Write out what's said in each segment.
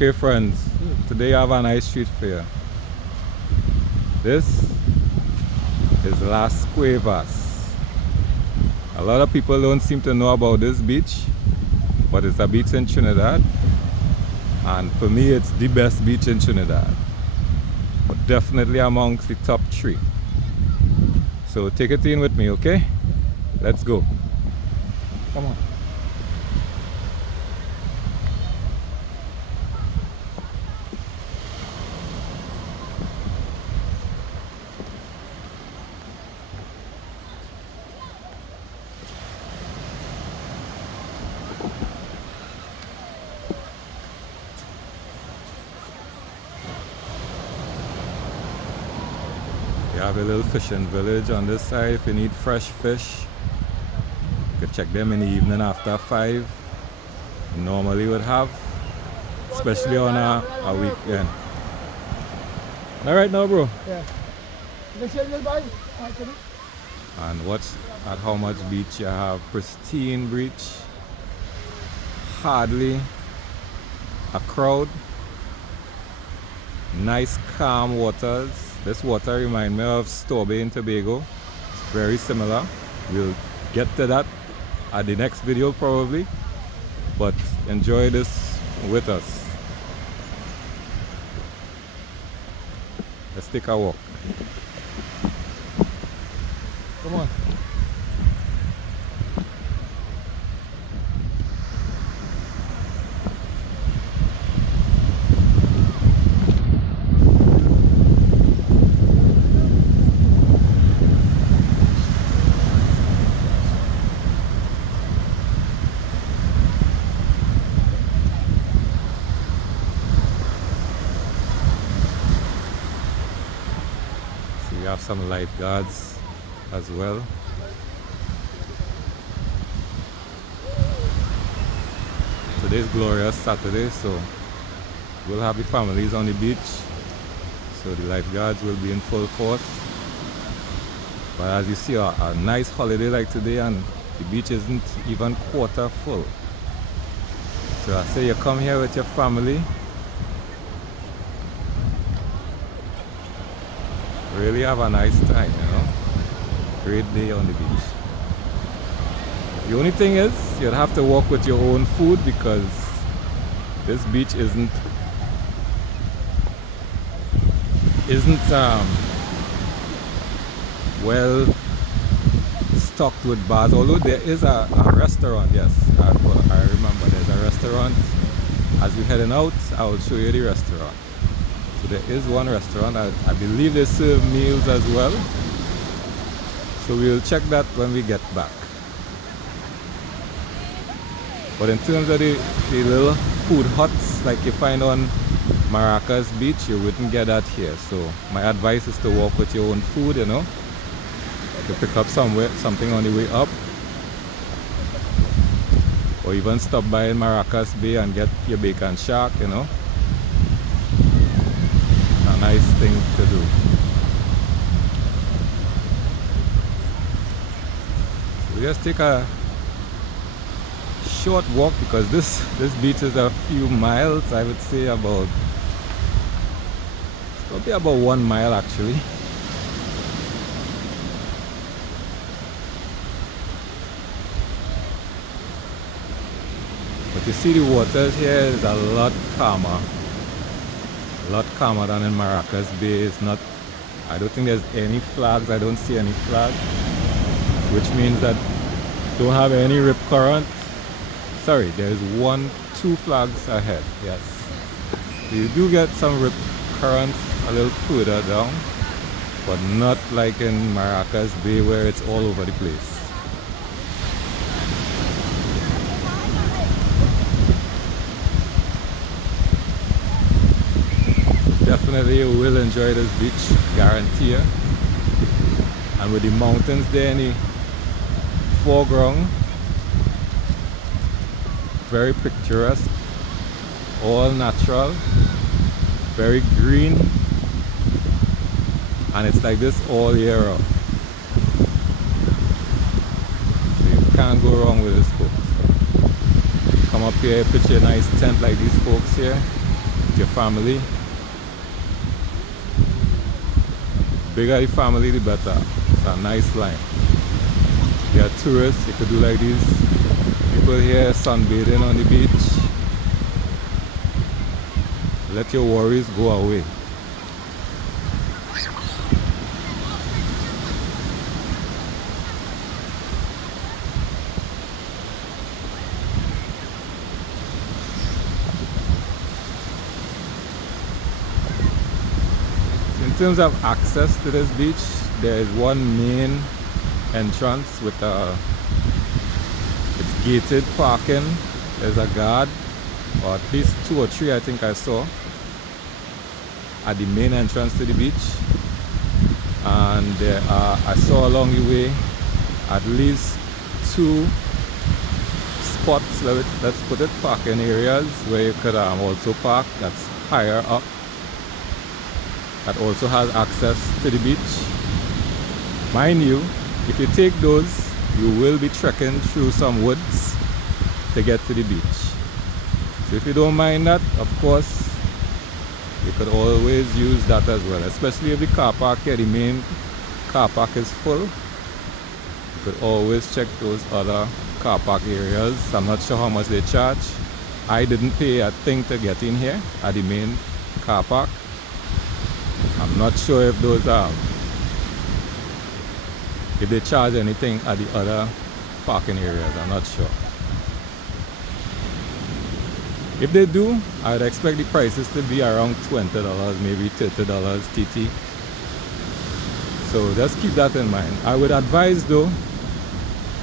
Okay friends, today I have a nice treat for you. This is Las Cuevas. A lot of people don't seem to know about this beach, but it's a beach in Trinidad, and for me it's the best beach in Trinidad, but definitely amongst the top 3. So take it in with me, okay? Let's go. Come on. You have a little fishing village on this side. If you need fresh fish, you can check them in the evening after 5. You normally would have, especially on a weekend. Alright now, bro. Yeah. And watch at how much beach you have. Pristine beach, hardly a crowd, nice calm waters. This water reminds me of Storby in Tobago. It's very similar. We'll get to that at the next video probably, but enjoy this with us. Let's take a walk. Come on. We have some lifeguards as well. Today's glorious Saturday, so we'll have the families on the beach, so the lifeguards will be in full force. But as you see, a nice holiday like today, and the beach isn't even quarter full. So I say you come here with your family, really have a nice time, you know. Great day on the beach. The only thing is you'd have to walk with your own food, because this beach isn't well stocked with bars, although there is a restaurant. Yes, I remember there's a restaurant. As we're heading out, I will show you the restaurant. So there is one restaurant. I believe they serve meals as well. So we'll check that when we get back. But in terms of the little food huts like you find on Maracas Beach, you wouldn't get that here. So my advice is to walk with your own food, you know, to pick up something on the way up, or even stop by in Maracas Bay and get your bacon shark, you know. A nice thing to do. We just take a short walk, because this beach is a few miles. I would say about, it's probably about 1 mile actually. But you see the waters here is a lot calmer than in Maracas Bay. It's not, I don't think there's any flags. I don't see any flags, which means that don't have any rip current. Sorry, there's 2 flags ahead. Yes, you do get some rip currents a little further down, but not like in Maracas Bay where it's all over the place. Definitely you will enjoy this beach, guarantee you. And with the mountains there in the foreground, very picturesque, all natural, very green, and it's like this all year round. So you can't go wrong with this, folks. Come up here, pitch a nice tent like these folks here, your family. Bigger the family, the better. It's a nice line. If you're a tourist, you could do like these people here sunbathing on the beach. Let your worries go away. In terms of access to this beach, there is one main entrance with it's gated parking. There's a guard, or at least 2 or 3 I think I saw, at the main entrance to the beach. And there are, I saw along the way, at least 2 spots, let's put it, parking areas where you could also park, that's higher up, that also has access to the beach. Mind you, if you take those, you will be trekking through some woods to get to the beach. So if you don't mind that, of course, you could always use that as well, especially if the car park here, the main car park is full. You could always check those other car park areas. I'm not sure how much they charge. I didn't pay a thing to get in here at the main car park. I'm not sure if those are, if they charge anything at the other parking areas. I'm not sure. If they do, I would expect the prices to be around $20, maybe $30 TT. So just keep that in mind. I would advise though,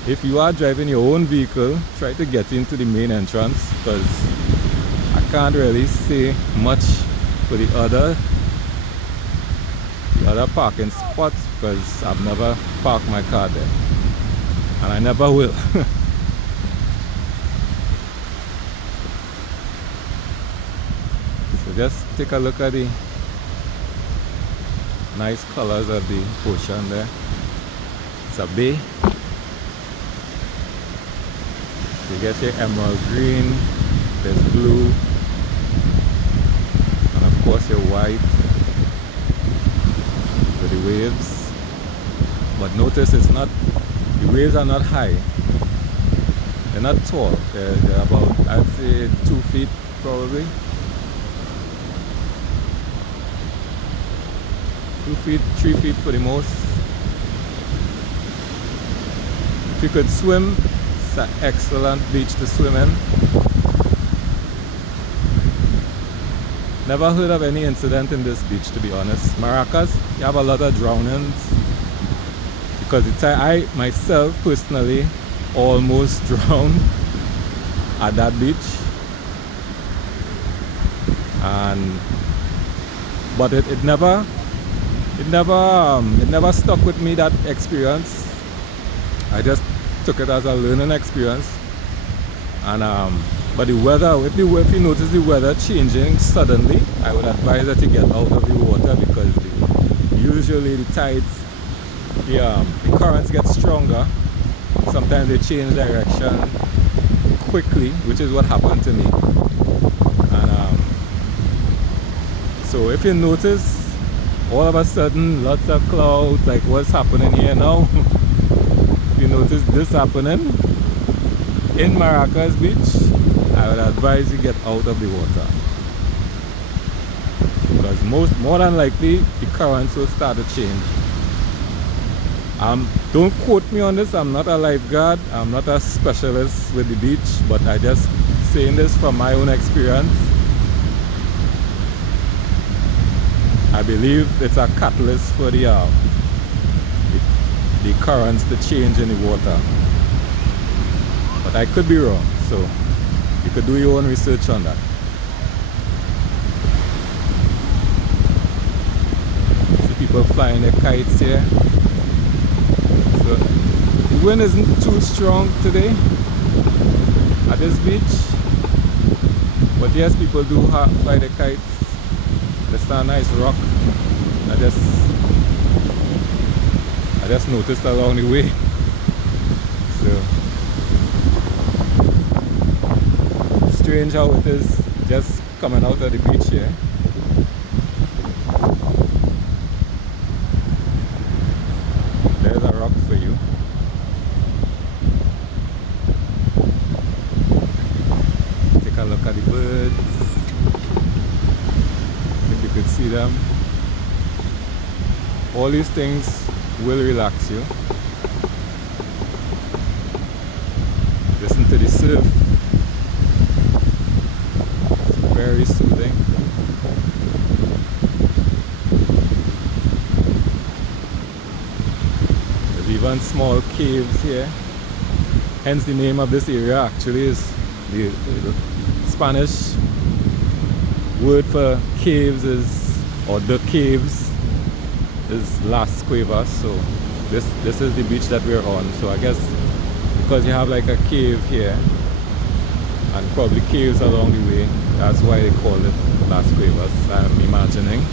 if you are driving your own vehicle, try to get into the main entrance, because I can't really say much for the other parking spots, because I've never parked my car there, and I never will. So just take a look at the nice colors of the ocean there. It's a bay. You get your emerald green, there's blue, and of course your white with the waves. But notice it's not, the waves are not high, they're not tall, they're about, I'd say 2 feet probably. 2 feet, 3 feet for the most. If you could swim, it's an excellent beach to swim in. Never heard of any incident in this beach, to be honest. Maracas, you have a lot of drownings, because I myself personally almost drowned at that beach, and but it never stuck with me, that experience. I just took it as a learning experience. And but the weather, if you notice the weather changing suddenly, I would advise that you get out of the water, because usually the tides, the currents get stronger. Sometimes they change direction quickly, which is what happened to me. And so if you notice, all of a sudden lots of clouds, like what's happening here now. If you notice this happening in Maracas Beach, I would advise you get out of the water, because more than likely the currents will start to change. Don't quote me on this, I'm not a lifeguard, I'm not a specialist with the beach, but I just saying this from my own experience. I believe it's a catalyst for the currents to change in the water, but I could be wrong, so you could do your own research on that. See people flying their kites here. So the wind isn't too strong today at this beach, but yes, people do fly their kites. There's a nice rock. I just noticed along the way. So strange how it is just coming out of the beach here. There's a rock for you. Take a look at the birds. If you could see them. All these things will relax you. Listen to the surf. It's very soothing. There's even small caves here. Hence the name of this area actually is the Spanish word for caves is, or the caves is Las Cuevas. So this is the beach that we're on. So I guess because you have like a cave here and probably caves along the way, that's why they call it Las Cuevas, I'm imagining.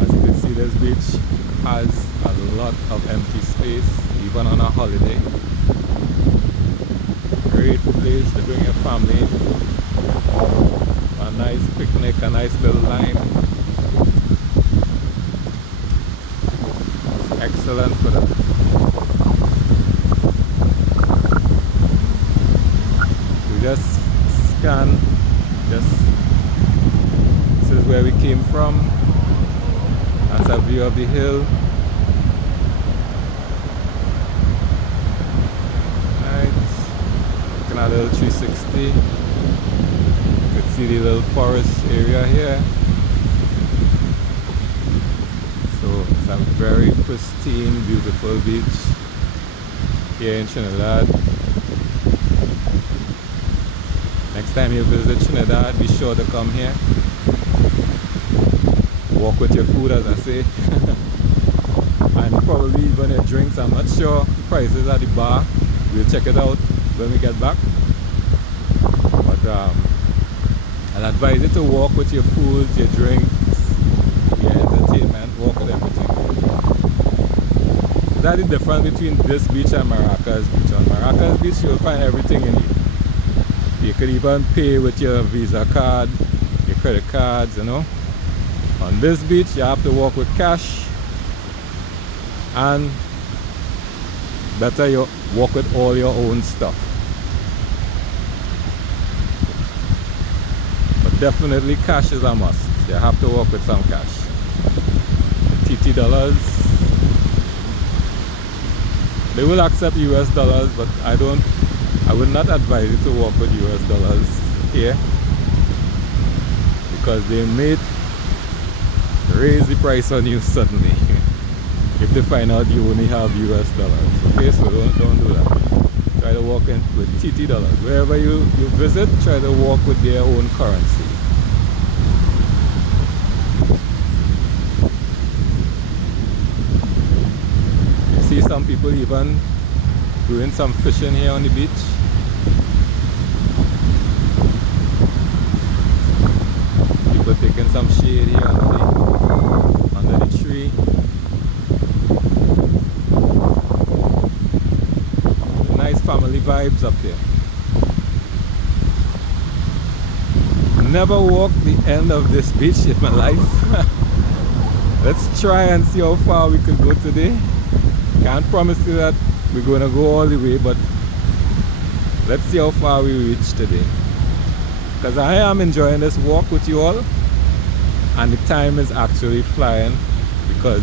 As you can see, this beach has a lot of empty space, even on a holiday. Great place to bring your family. A nice picnic, a nice little lime. Excellent for that. We just scan, this is where we came from. That's a view of the hill. Right, looking at a little 360. You can see the little forest area here. It's a very pristine, beautiful beach here in Trinidad. Next time you visit Trinidad, be sure to come here. Walk with your food, as I say. And probably even your drinks. I'm not sure prices at the bar. We'll check it out when we get back. But I'll advise you to walk with your foods, your drinks, your entertainment, walk with everything. That's the difference between this beach and Maracas Beach. On Maracas Beach, you'll find everything you need. You could even pay with your Visa card, your credit cards, you know. On this beach, you have to walk with cash, and better you walk with all your own stuff. But definitely cash is a must. You have to walk with some cash. TT dollars. They will accept US dollars, but I would not advise you to walk with US dollars here, because they may raise the price on you suddenly if they find out you only have US dollars. Okay, so don't do that. Try to walk in with TT dollars. Wherever you visit, try to walk with their own currency. See some people even doing some fishing here on the beach. People taking some shade here under the tree. Nice family vibes up there. Never walked the end of this beach in my life. Let's try and see how far we can go today. Can't promise you that we're going to go all the way, but let's see how far we reach today. Because I am enjoying this walk with you all, and the time is actually flying, because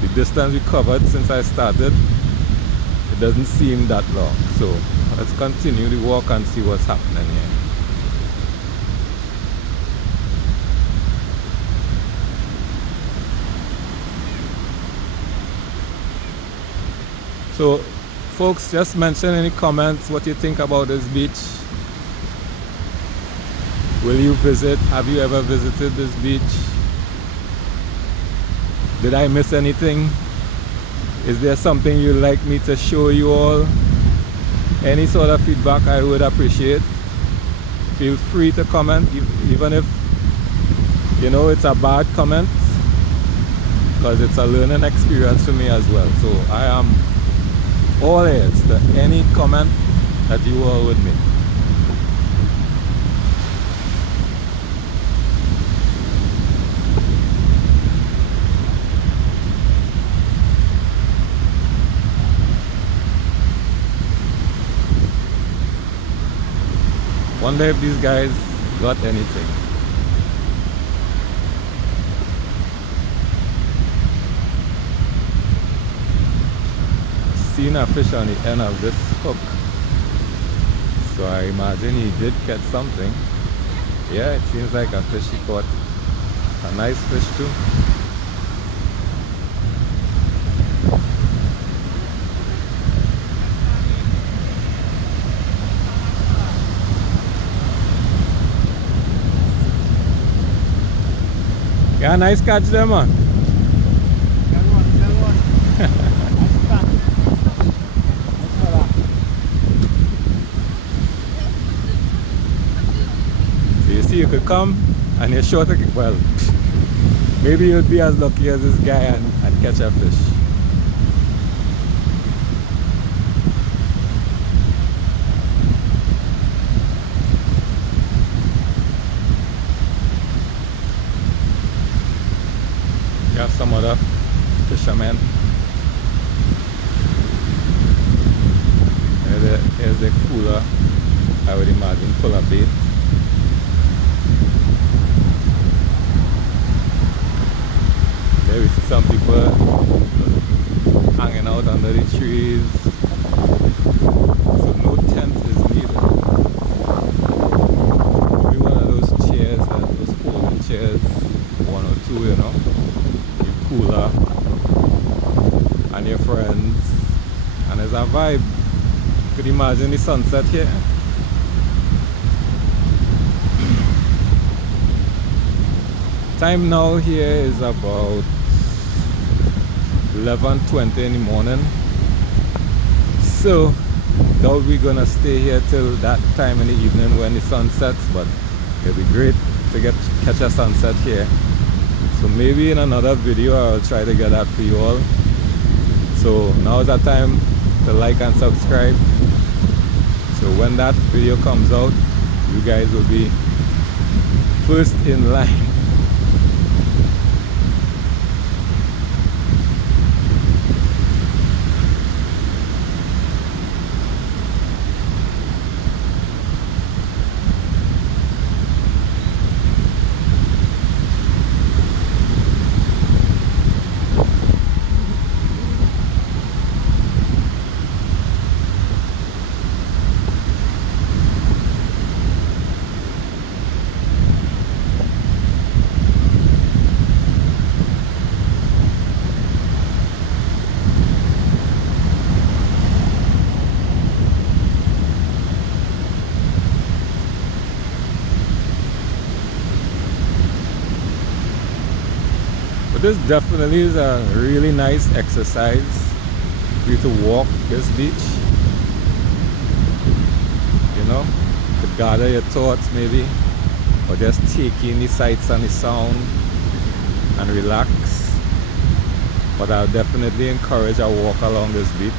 the distance we covered since I started, it doesn't seem that long. So let's continue the walk and see what's happening here. So folks, just mention in the comments what you think about this beach. Will you visit? Have you ever visited this beach? Did I miss anything? Is there something you'd like me to show you all? Any sort of feedback I would appreciate. Feel free to comment, even if you know it's a bad comment, because it's a learning experience for me as well. So I am all ears to any comment that you all would make. Wonder if these guys got anything. Seen a fish on the end of this hook, so I imagine he did catch something. Yeah, it seems like a fish he caught. A nice fish too. Yeah, nice catch there, man. So you see, you could come and you're sure to, well, maybe you'd be as lucky as this guy and catch a fish. Some other fishermen. Here's a cooler, I would imagine, full of bait. There we see some people hanging out under the trees. So no tent is needed. Maybe one of those chairs, those folding chairs, one or two, you know. Cooler and your friends, and there's a vibe. Could you imagine the sunset here? Time now here is about 11:20 in the morning, so now we're gonna stay here till that time in the evening when the sun sets, but it'll be great to catch a sunset here. So maybe in another video I'll try to get that for you all. So now is the time to like and subscribe. So when that video comes out, you guys will be first in line. This definitely is a really nice exercise for you to walk this beach, you know, to gather your thoughts maybe, or just take in the sights and the sound and relax. But I'll definitely encourage a walk along this beach.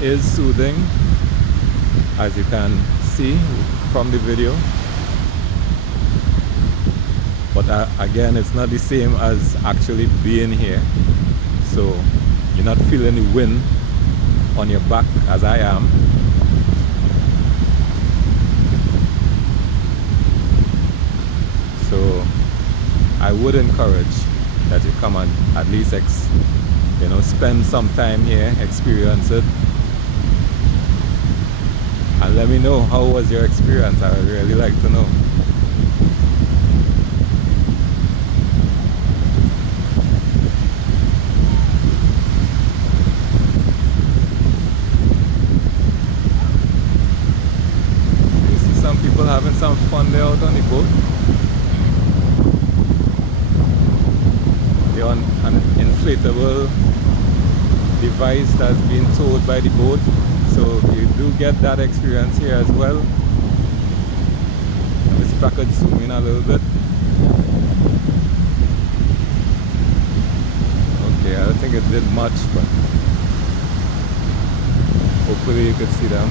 It is soothing, as you can see from the video. But again, it's not the same as actually being here. So you're not feeling the wind on your back as I am. So I would encourage that you come and at least spend some time here, experience it, and let me know how was your experience. I would really like to know. Having some fun there out on the boat. They're on an inflatable device that's being towed by the boat, so you do get that experience here as well. Let me see if I could zoom in a little bit. Okay, I don't think it did much, but Hopefully you could see them.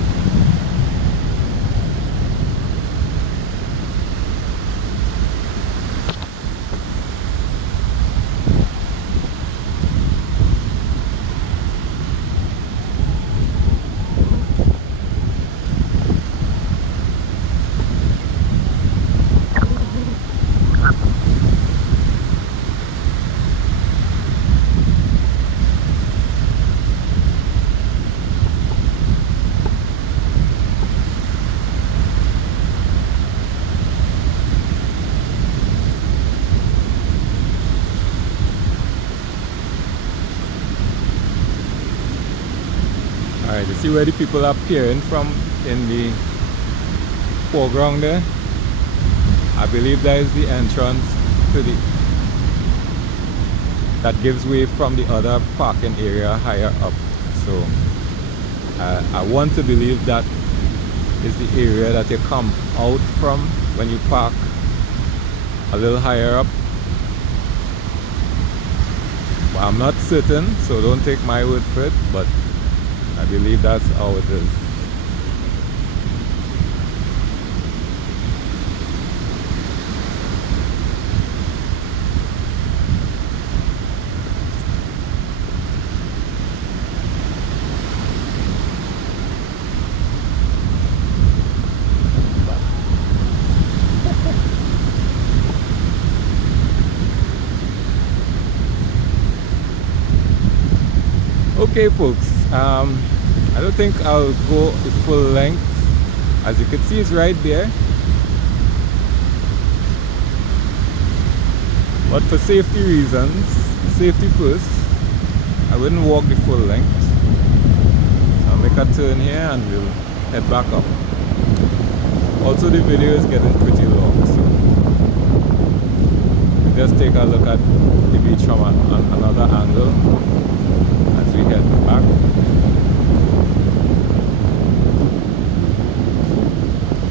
Alright, you see where the people are peering from in the foreground there? I believe that is the entrance to that gives way from the other parking area higher up. So I want to believe that is the area that you come out from when you park a little higher up. But I'm not certain, so don't take my word for it, but I believe that's how it is. Okay folks, I don't think I'll go the full length. As you can see, it's right there, but for safety reasons, safety first, I wouldn't walk the full length. I'll make a turn here and we'll head back up. Also the video is getting pretty long, so we'll just take a look at the beach from another angle as we head back.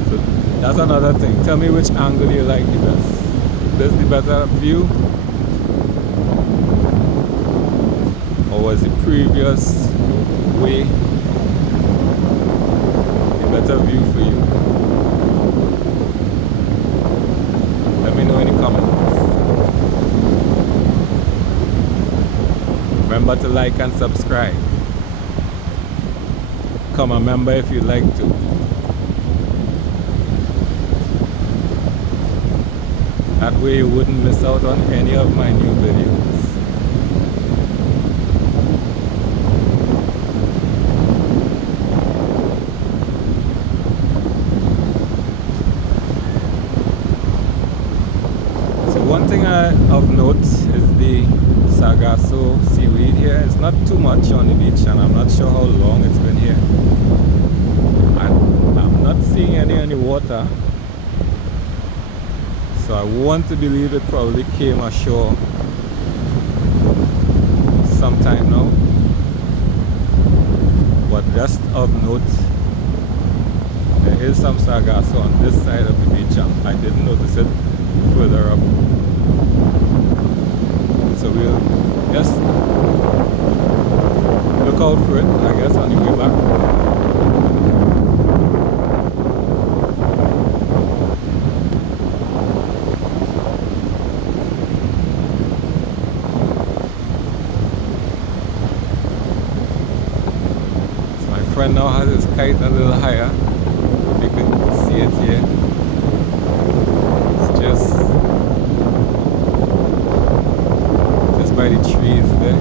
So that's another thing. Tell me which angle you like the best. This the better view, or was the previous way the better view for you? Let me know in the comments. Remember to like and subscribe. Become a member if you'd like to. That way you wouldn't miss out on any of my new videos. So one thing of note is the Sargasso seaweed here. It's not too much on the beach and I'm not sure how long it's been here. I'm not seeing any in the water. So I want to believe it probably came ashore sometime now. But just of note, there is some sargasso on this side of the beach and I didn't notice it further up. So we'll just look out for it, I guess, on the way back. Friend now has his kite a little higher. If you can see it here, it's just by the trees there,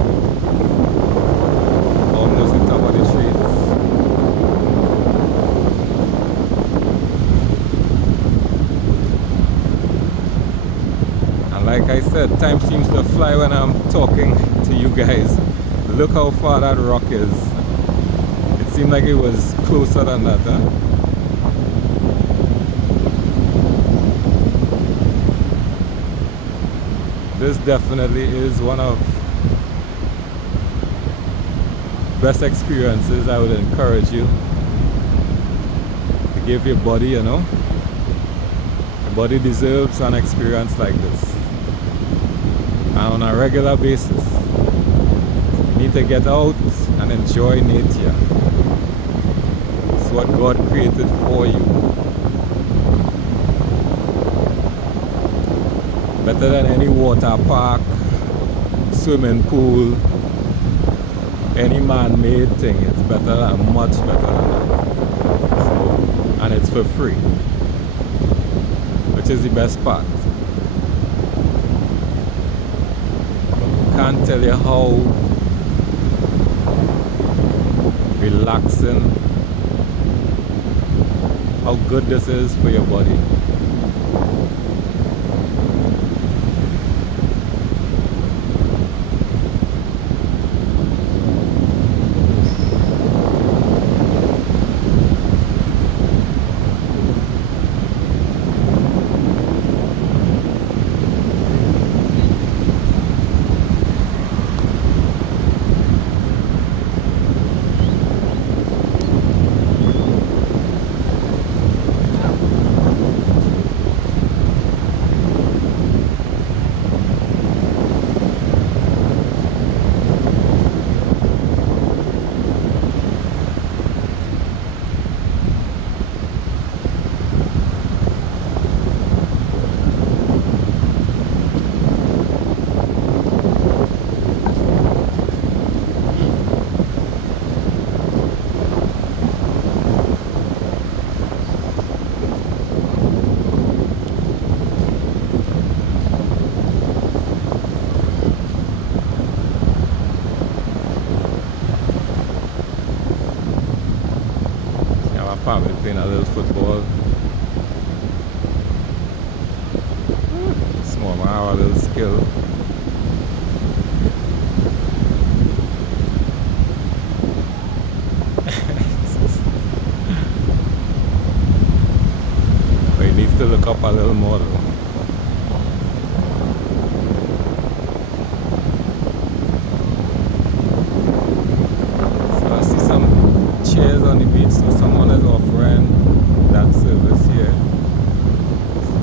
almost the top of the trees. And like I said, time seems to fly when I'm talking to you guys. Look how far that rock is. Seemed like it was closer than that, huh? This definitely is one of best experiences. I would encourage you to give your body, you know. Your body deserves an experience like this. And on a regular basis. You need to get out and enjoy nature. It's what God created for you. Better than any water park, swimming pool, any man-made thing. It's better than, much better than that. So, and it's for free, which is the best part. Can't tell you how relaxing, how good this is for your body. Family playing a little football. Small man have a little skill. But he needs to look up a little more though. Chairs on the beach, so someone is offering that service here. So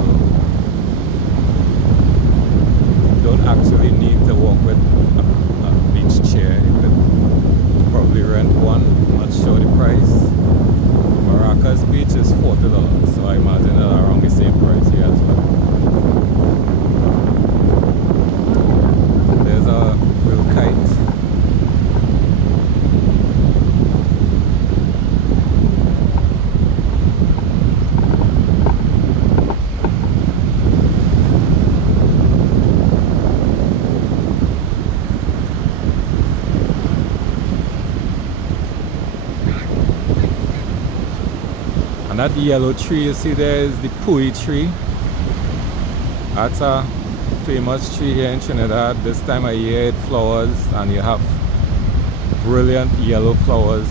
you don't actually need to walk with a beach chair. You could probably rent one. I'm not sure the price. Maracas Beach is $40, so I imagine they're around the same price here as well. There's a little kite. And that yellow tree you see there is the pui tree. That's a famous tree here in Trinidad. This time of year it flowers and you have brilliant yellow flowers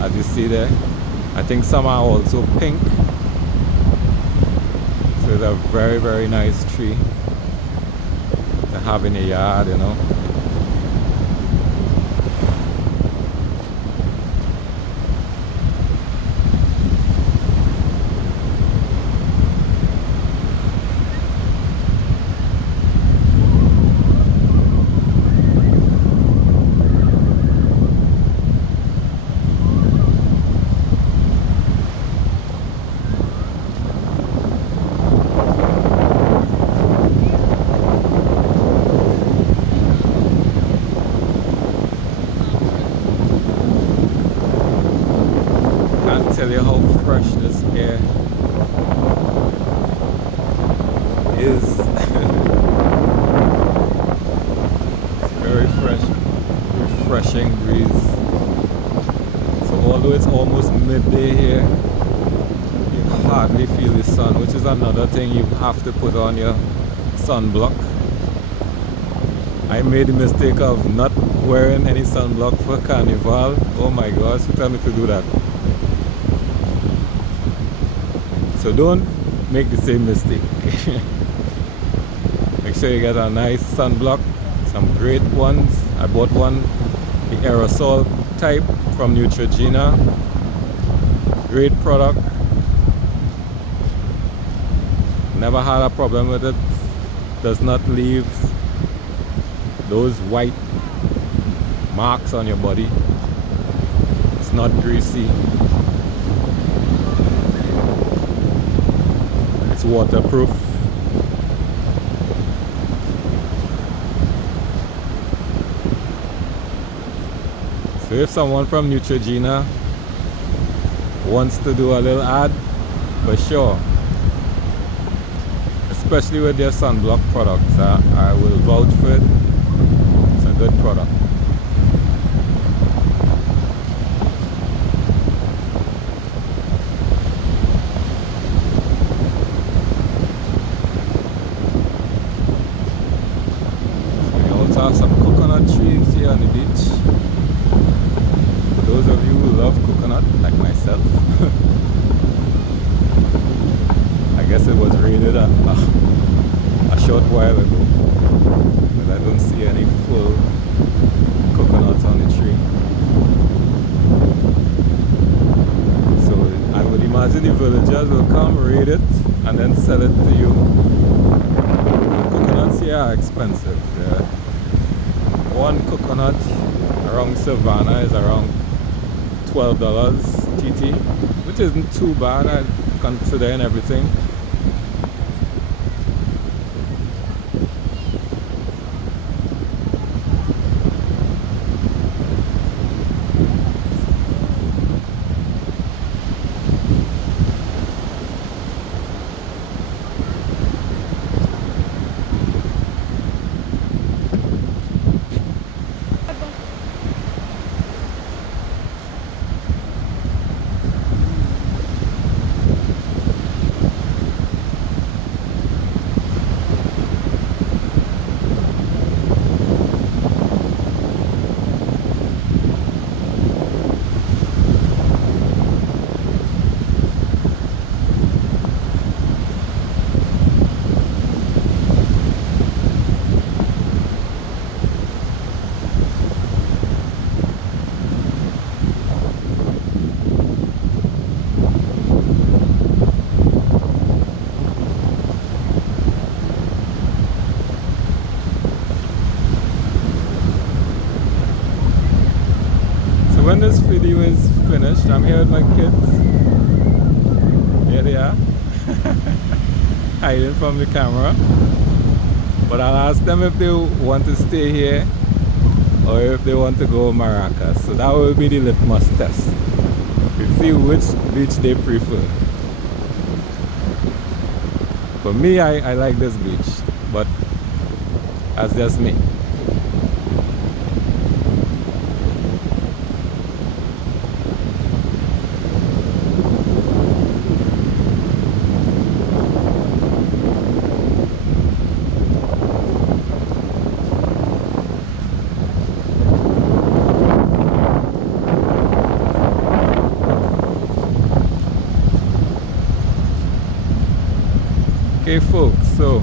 as you see there. I think some are also pink. So it's a very, very nice tree to have in a yard, you know. Tell you how fresh this air is. Very fresh, refreshing breeze. So although it's almost midday here, you hardly feel the sun, which is another thing you have to put on your sunblock. I made the mistake of not wearing any sunblock for Carnival. Oh my gosh, who told me to do that? So don't make the same mistake. Make sure you get a nice sunblock, some great ones. I bought one, the aerosol type from Neutrogena. Great product. Never had a problem with it. Does not leave those white marks on your body. It's not greasy. it's waterproof. So if someone from Neutrogena wants to do a little ad, for sure, especially with their sunblock products, I will vouch for it. It's a good product. We also have some coconut trees here on the beach. For those of you who love coconut, like myself. I guess it was raided a short while ago, but I don't see any full coconuts on the tree. So I would imagine the villagers will come, raid it, and then sell it to you. Coconuts here are expensive. One coconut around Savannah is around $12 TT, which isn't too bad considering everything. When this video is finished, I'm here with my kids. Here they are, hiding from the camera. But I'll ask them if they want to stay here or if they want to go Maracas. So that will be the litmus test. We'll see which beach they prefer. For me, I like this beach, but that's just me. Okay folks, so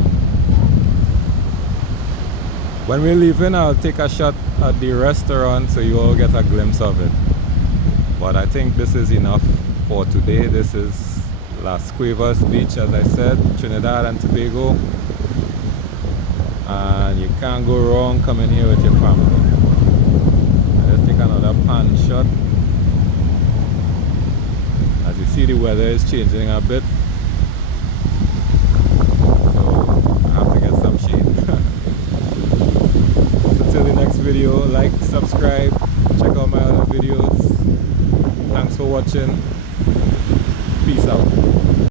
when we're leaving, I'll take a shot at the restaurant so you all get a glimpse of it. But I think this is enough for today. This is Las Cuevas Beach, as I said, Trinidad and Tobago. And you can't go wrong coming here with your family. Let's take another pan shot. As you see, the weather is changing a bit. Until the next video, like, subscribe, check out my other videos. Thanks for watching. Peace out.